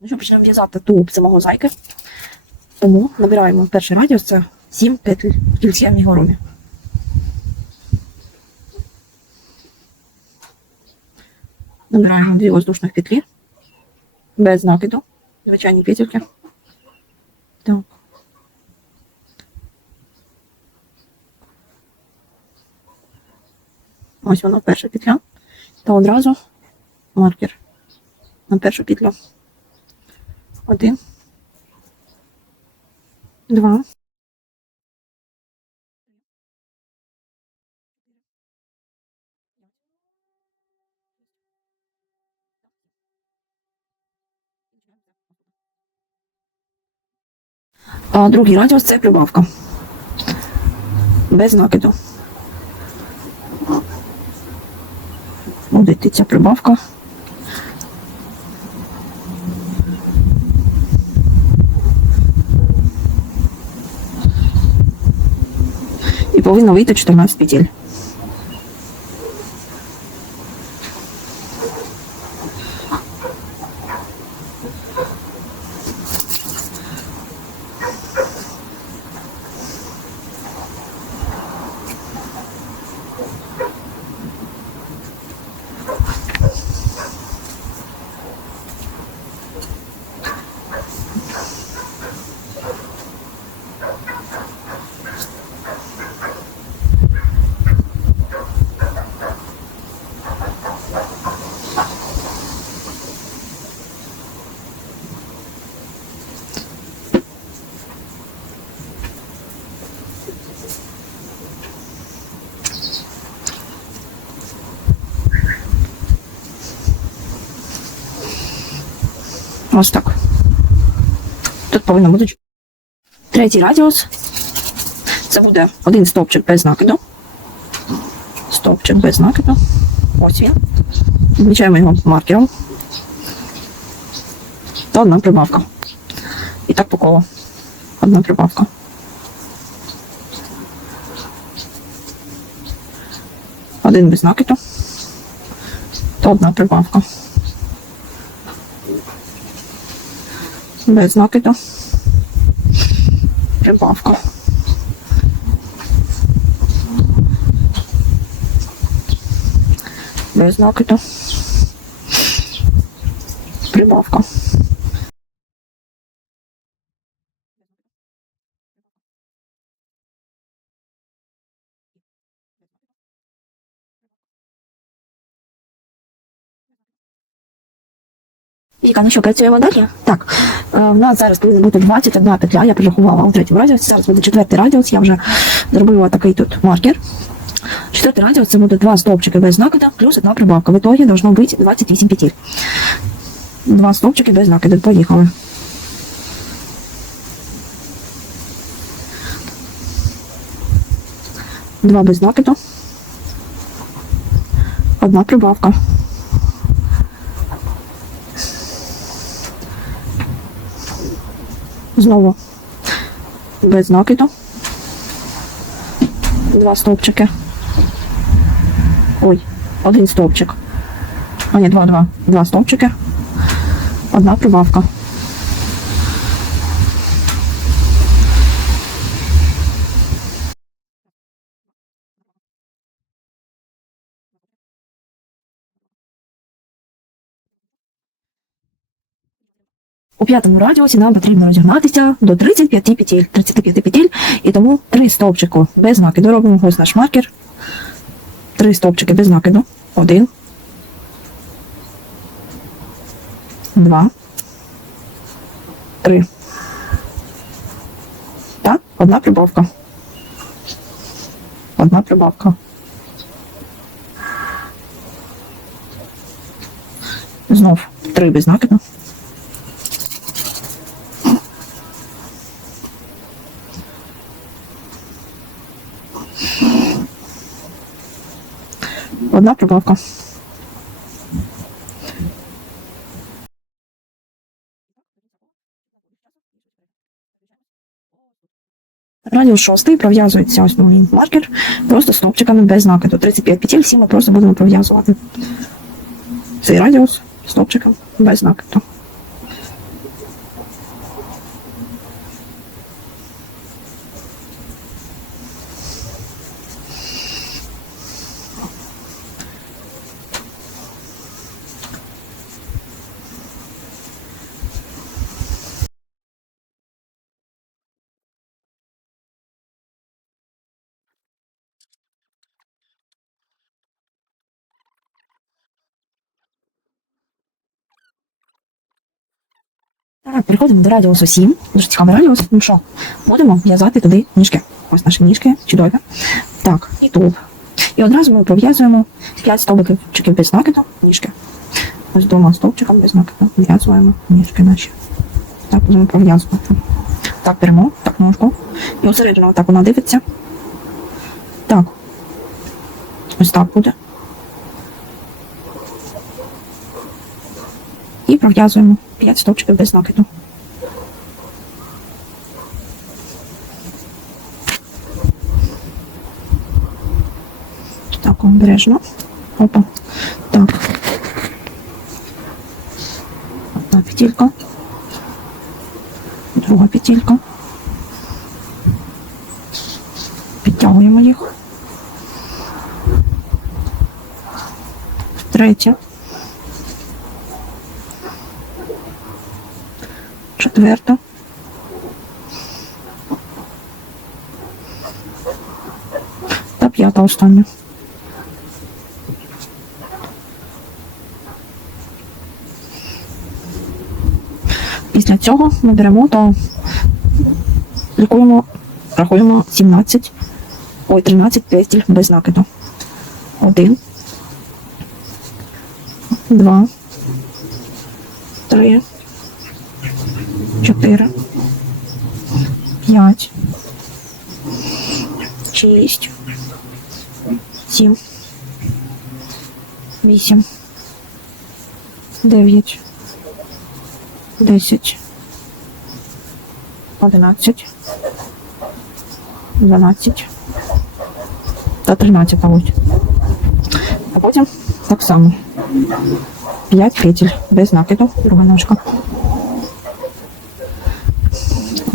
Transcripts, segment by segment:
Ну що, почнемо в'язати тулуб самого зайки. Тому набираємо перший радіус, це 7 петель в кільці амігурумі. Набираємо дві воздушних петлі без накиду, звичайні петельки. Так. Ось вона перша петля. Та одразу маркер на першу петлю. Один. Два. А другий радіус це прибавка. Без накиду. Буде ця прибавка. Повинно вийти 14 петель. Ось так. Тут повинно бути третій радіус. Це буде один стовпчик без накиду. Стовпчик без накиду. Ось він. Відмічаємо його маркером. Та одна прибавка. І так по колу. Одна прибавка. Один без накиду. Та одна прибавка. Без накиду. Прибавка. Без накиду. Прибавка. Віка, ну що, працюємо далі? Так, е, у нас зараз повинна бути 21 петля, я перерахувала у третьому радіусі, зараз буде четвертий радіус, я вже зробила такий тут маркер. Четвертий радіус це буде два стовпчики без накида плюс одна прибавка. В итоге должно бути 28 петель. Два стовпчики без накида. Поїхали. Два без накиду. Одна прибавка. Знову без накиду. Два стовпчики. Ой, один стовпчик. А ні, два, два. Два стовпчики. Одна прибавка. У п'ятому радіусі нам потрібно розігнатися до 35 петель, 35 петель, і тому три стовпчику без накиду робимо ось наш маркер. Три стовпчики без накиду. Один. Два. Три. Так, одна прибавка. Одна прибавка. Знов три без накиду. Одна прибавка. Радіус шостий пров'язується основний маркер просто стовпчиками без накиду. 35 петель, всі ми просто будемо пров'язувати. Цей радіус стовпчиком без накиду. Переходимо до радіусу 7. Дуже цікавий радіус. Ну що, будемо в'язати туди ніжки. Ось наші ніжки, чудові. Так, і тут. І одразу ми пров'язуємо 5 стовбиків без накиду, ніжки. Ось двома стовпчиками без накиду. В'язуємо ніжки наші. Так, будемо пров'язувати. Так, беремо, так, ножку. І усередину так вона дивиться. Так. Ось так буде. І пров'язуємо 5 стовпчиків без накиду. Так, обережно. Опа. Так. Одна петелька. Друга петелька. Підтягуємо їх. Третя. Четверта. Та п'ята остання. Після цього ми беремо та рахуємо, рахуємо 17, ой, 13 петель без накиду. Один, два, три, чотири, п'ять, шість, сім, вісім, дев'ять, десять, одинадцять, дванадцять та тринадцять мабуть. А потім так само. П'ять петель без накиду, друга ножка.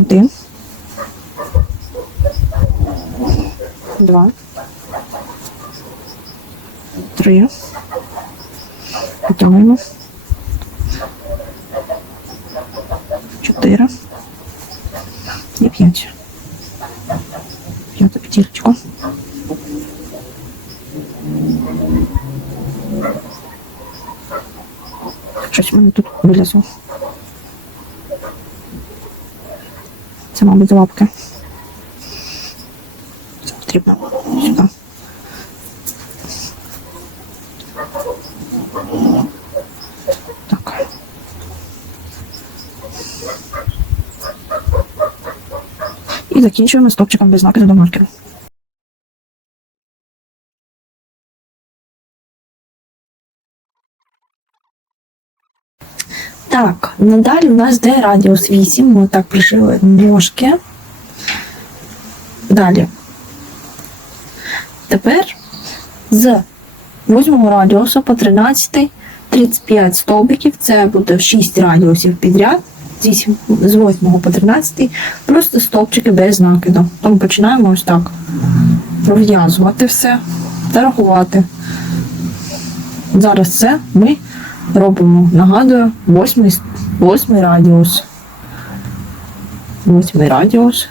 Один. Два. Три. Потягуємо. Чотири. І п'ять. П'ята п'ятірочка. Щось в мене тут вилізло. мабуть, лапки. Це потрібно сюди. Так. І закінчуємо стопчиком без накиду до маркеру. Так, надалі у нас йде радіус 8. Ми так пришили ножки. Далі. Тепер з 8 радіусу по 13 35 стовбиків. Це буде 6 радіусів підряд. З 8 по 13 просто стовпчики без накиду. Тому починаємо ось так пров'язувати все та рахувати. Зараз це ми робимо, нагадую, восьмий, восьмий радіус. Восьмий радіус.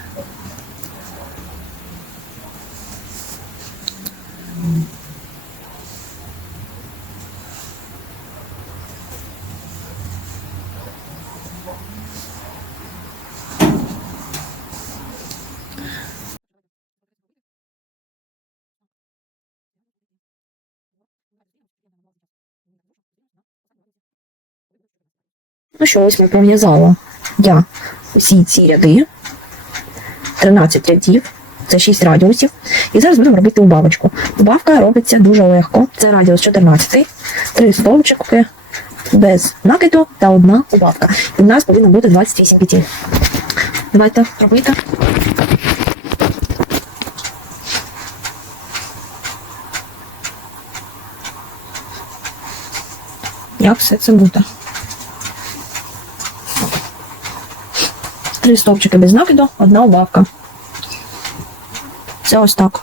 Ну що, ось ми пров'язала я всі ці ряди, 13 рядів, це 6 радіусів. І зараз будемо робити убавочку. Убавка робиться дуже легко. Це радіус 14, 3 стовпчики без накиду та одна убавка. І в нас повинно бути 28 петель. Давайте робити. Як все це буде? Три стовпчики без накиду, одна убавка. Це ось так.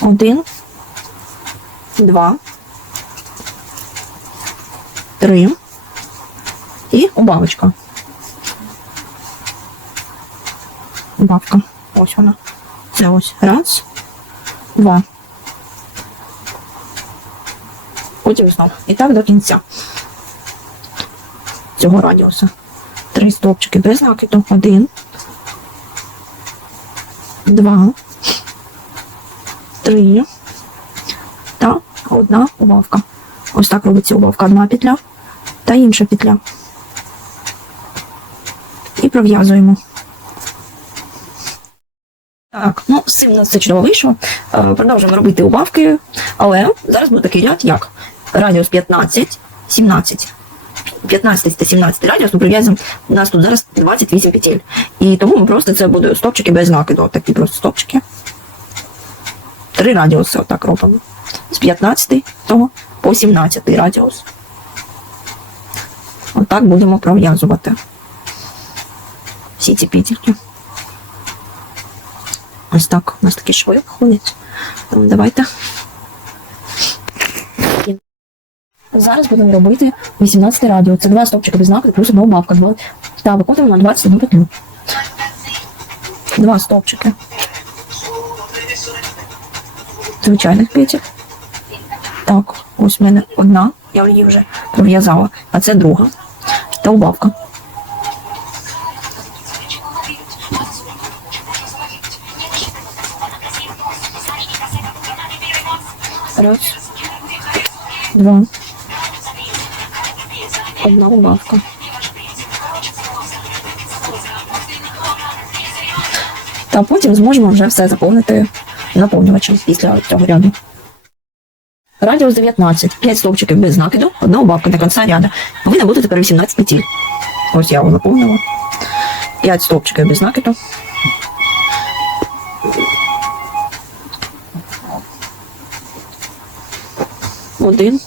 Один, два, три і убавочка. Убавка. Ось вона. Це ось. Раз, два. Потім знову. І так до кінця цього радіуса. Три стовпчики без накиду. Один. Два. Три. Та одна убавка. Ось так робиться убавка. Одна петля та інша петля. І пров'язуємо. Так, ну з цим у нас це чудово вийшло. Е, Продовжуємо робити убавки, але зараз буде такий ряд, як радіус 15, 17. 15 та 17 радіус ми прив'язуємо. У нас тут зараз 28 петель. І тому ми просто це буде стопчики без накиду. Такі просто стопчики. Три радіуси отак робимо. З 15 того по 17 радіус. Отак будемо пров'язувати. Всі ці петельки. Ось так. У нас такі шви виходять. Давайте. Зараз будемо робити 18 радіо. Це два стовпчики без знаку плюс одна убавка. Два- Та виконуємо на 21 петлю. Два стовпчики. Звичайних петель. Так, ось в мене одна, я її вже пров'язала, а це друга. Та убавка. Раз. Два. Одна убавка. Та потім зможемо вже все заповнити наповнювачем після цього ряду. Радіус 19. 5 стовпчиків без накиду, одна убавка до кінця ряду. Повинна бути тепер 18 петель. Ось я його заповнила. 5 стовпчиків без накиду. Один.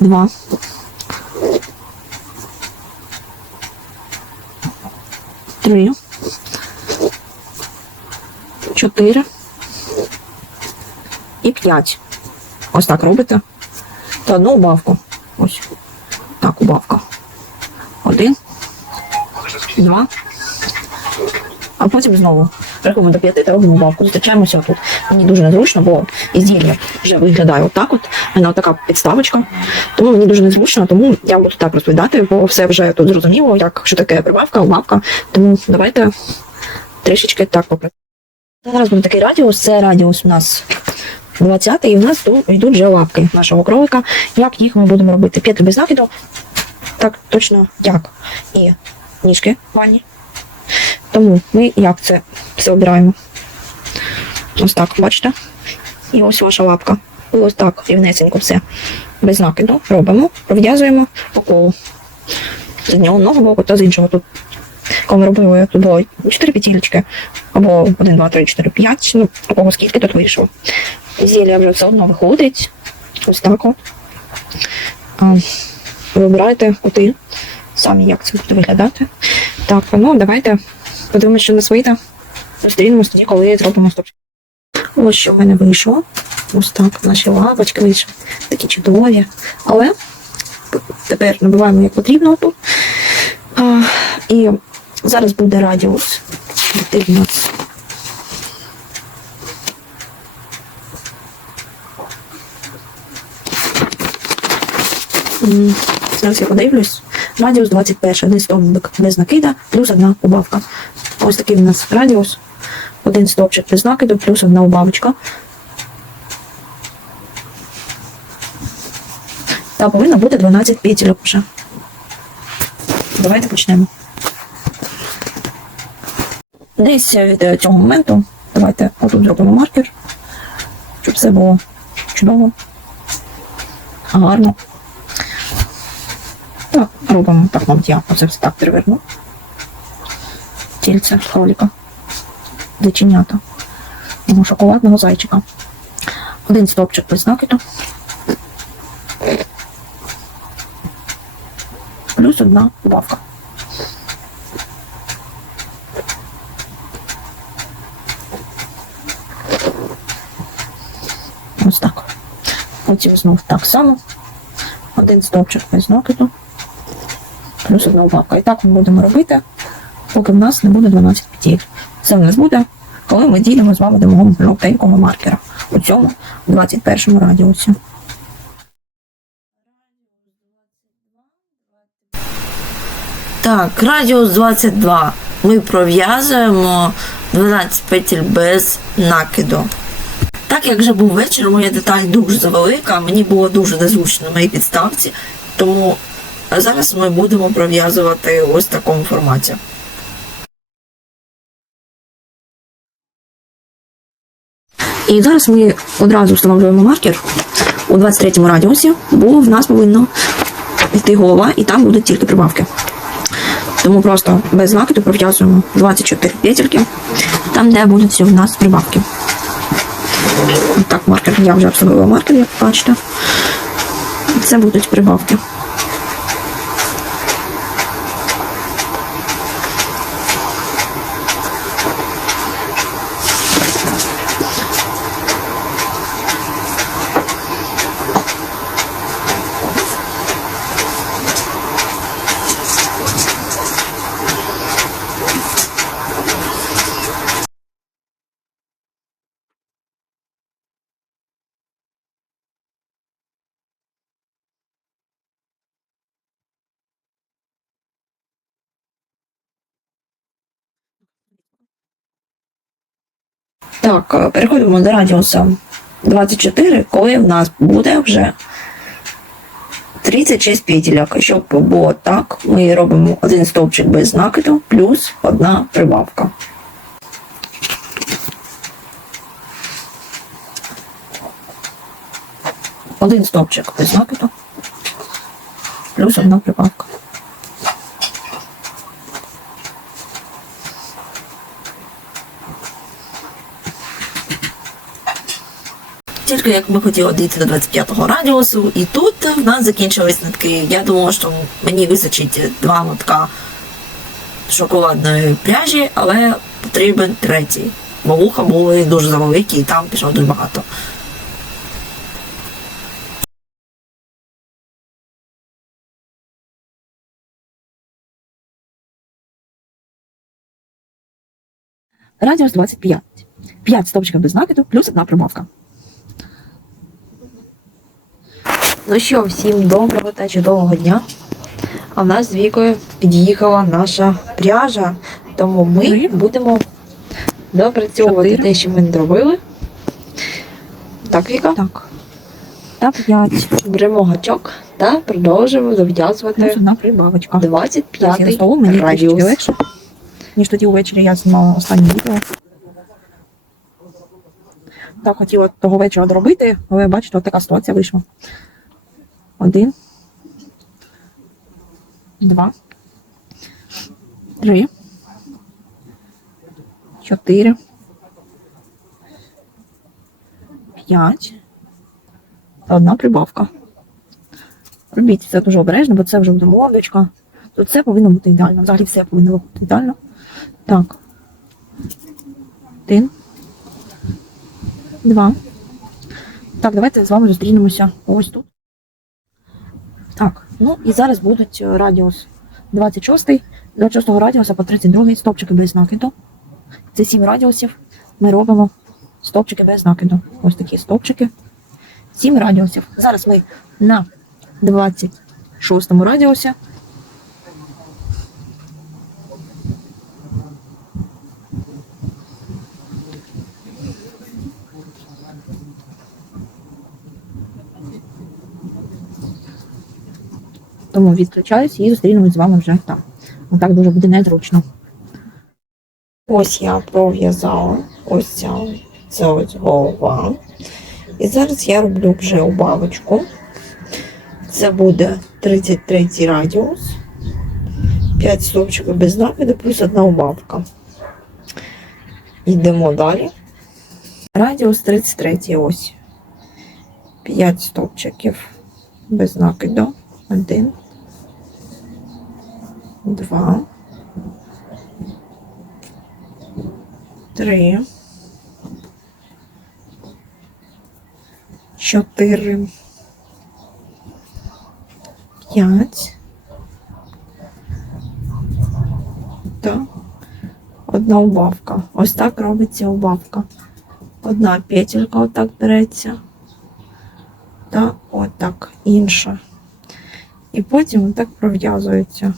Два. Три. Чотири. І п'ять. Ось так робите. Та одну убавку. Ось. Так, убавка. Один. Два. А потім знову рахуємо до п'яти та робимо убавку. Зустрічаємося тут. Мені дуже незручно, бо ізділля вже виглядає отак от. Мене така підставочка. Тому мені дуже незручно, тому я буду так розповідати, бо все вже тут зрозуміло, як що таке прибавка, убавка. Тому давайте трішечки так попрацюємо. Зараз буде такий радіус. Це радіус у нас 20 і в нас тут йдуть вже лапки нашого кролика. Як їх ми будемо робити? П'ятки без накиду. Так, точно як. І ніжки в ванні. Тому ми як це все обираємо. Ось так, бачите? І ось ваша лапка. Ось так рівнесенько все. Без накиду робимо, пров'язуємо по колу. З одного боку та з іншого тут. Коли робили тут було 4 петілечки, або 1, 2, 3, 4, 5, ну, у кого скільки тут вийшло. Зілля вже все одно виходить. Ось так Вибирайте кути, самі як це буде виглядати. Так, ну давайте подивимося, що у нас вийде. Зустрінемось тоді, коли зробимо стоп. Ось що в мене вийшло. Ось так, наші лапочки вийшли. Такі чудові. Але тепер набиваємо як потрібно тут. А, і зараз буде радіус. Нас. Зараз я подивлюсь. Радіус 21, один стовбик без накида, плюс одна убавка. Ось такий у нас радіус. Один стовпчик без накиду, плюс одна убавочка. Та повинно бути 12 петель вже. Давайте почнемо. Десь від е, цього моменту давайте отут зробимо маркер, щоб все було чудово, гарно. Так, робимо так вам я оце все так переверну. Тільце кролика диченята або шоколадного зайчика. Один стопчик без накиду. Плюс одна добавка. Ось так. Потім знов так само. Один стовпчик без накиду. Плюс одна добавка. І так ми будемо робити, поки в нас не буде 12 петель. Це в нас буде, коли ми дійдемо з вами до мого жовтенького маркера. У цьому 21 радіусі. Так, радіус 22. Ми пров'язуємо 12 петель без накиду. Так як вже був вечір, моя деталь дуже завелика, мені було дуже незручно на моїй підставці, тому зараз ми будемо пров'язувати ось в такому форматі. І зараз ми одразу встановлюємо маркер у 23 радіусі, бо в нас повинно йти голова, і там будуть тільки прибавки. Тому просто без накиду пров'язуємо 24 петельки, там, де будуть в нас прибавки. Так, маркер, я вже встановила маркер, як бачите. Це будуть прибавки. Так, е, переходимо до радіуса 24, коли в нас буде вже 36 петельок. Щоб було так, ми робимо один стовпчик без накиду плюс одна прибавка. Один стовпчик без накиду плюс одна прибавка. Тільки як ми хотіли дійти до 25-го радіусу, і тут в нас закінчились нитки. Я думала, що мені вистачить два мотка шоколадної пряжі, але потрібен третій. Бо вуха були дуже завеликі і там пішло дуже багато. Радіус 25. 5 стовпчиків без накиду плюс одна прибавка. Ну що, всім доброго та чудового дня. А в нас з вікою під'їхала наша пряжа, тому ми будемо допрацьовувати те, що ми не зробили. Так, Віка, Так. Та 5 беремо гачок та продовжуємо плюс зав'язувати одна прибавочка. 25 Зараз я столу, мені трішки радіус. легше, ніж тоді увечері я знімала останнє відео. Так, хотіла того вечора доробити, але бачите, от така ситуація вийшла. Один. Два. Три. Чотири. П'ять. Та одна прибавка. Робіть це дуже обережно, бо це вже буде мордочка. Тут все повинно бути ідеально. Взагалі все повинно бути ідеально. Так. Один. Два. Так, давайте з вами зустрінемося ось тут. Ну і зараз будуть е, радіус 26, 26 радіуса по 32 стопчики без накиду. Це 7 радіусів. Ми робимо стопчики без накиду. Ось такі стопчики. 7 радіусів. Зараз ми на 26 радіусі Тому відключаюсь і зустрінемось з вами вже там. Отак дуже буде незручно. Ось я пров'язала ось ця це ось голова. І зараз я роблю вже убавочку. Це буде 33 радіус, 5 стовпчиків без накиду, плюс одна убавка. Йдемо далі. Радіус 33 ось. 5 стовпчиків без накиду. Один. Два. Три. чотири, п'ять. Та одна убавка. Ось так робиться убавка. Одна петелька отак береться. Та отак інша. І потім отак пров'язується.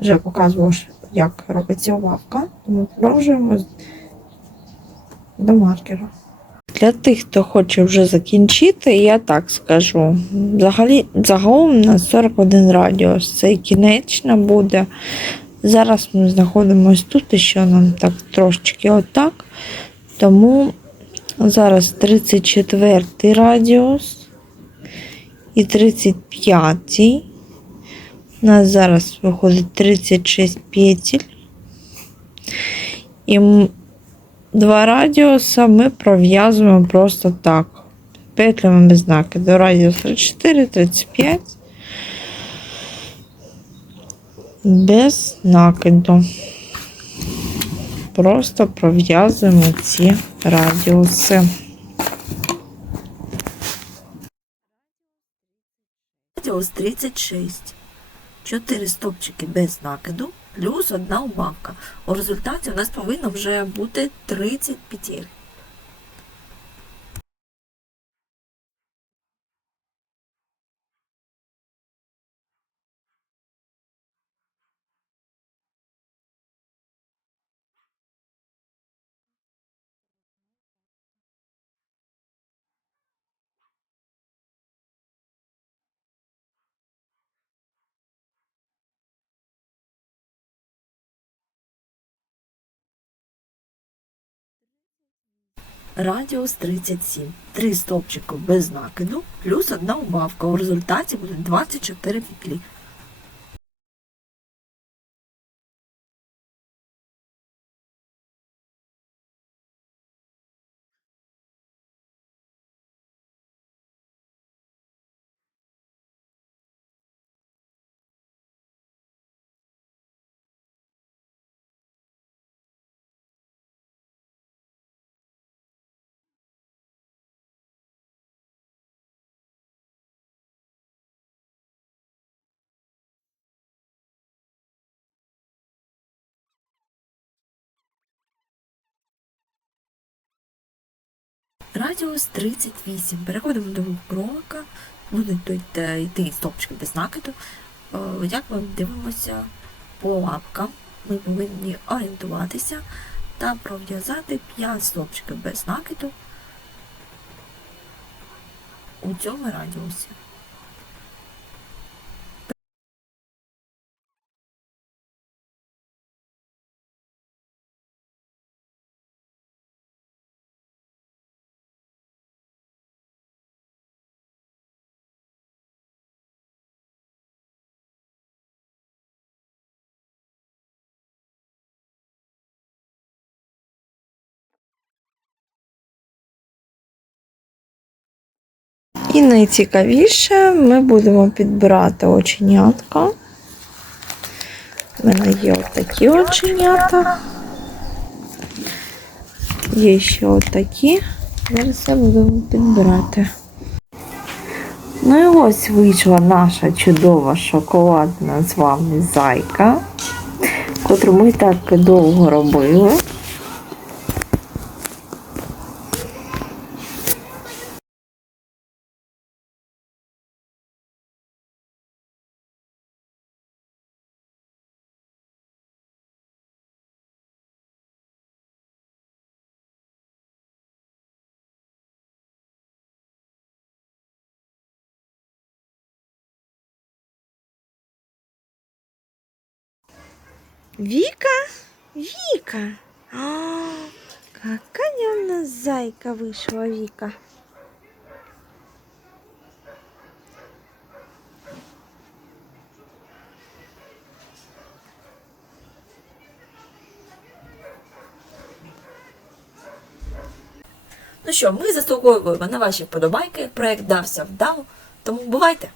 Вже показував, як робиться убавка, тому продовжуємо до маркера. Для тих, хто хоче вже закінчити, я так скажу. Взагалі, загалом на 41 радіус. Це кінечна буде. Зараз ми знаходимося тут, і що нам так трошечки отак. Тому зараз 34 радіус і 35. У нас зараз виходить 36 петель. І два радіуса ми пров'язуємо просто так. Петлями без накиду. Радіус 34, 35. Без накиду. Просто пров'язуємо ці радіуси. Радіус 36. 4 стопчики без накиду, плюс одна убавка. У результаті у нас повинно вже бути 30 петель. Радіус 37. 3 стовпчики без накиду, плюс одна убавка. У результаті буде 24 петлі. Радіус 38. Переходимо до кролика. Тут е, йти стопчики без накиду. Е, Як ми дивимося по лапкам, ми повинні орієнтуватися та пров'язати 5 стопчиків без накиду у цьому радіусі. І найцікавіше ми будемо підбирати оченятка. У мене є отакі оченята. Є ще отакі. Зараз все будемо підбирати. Ну і ось вийшла наша чудова шоколадна з вами зайка, котру ми так довго робили. Вика? Вика! А, какая у нас зайка вышла, Вика. Ну що, ми заслуговуємо на ваші вподобайки. Проект дався вдало, тому бувайте!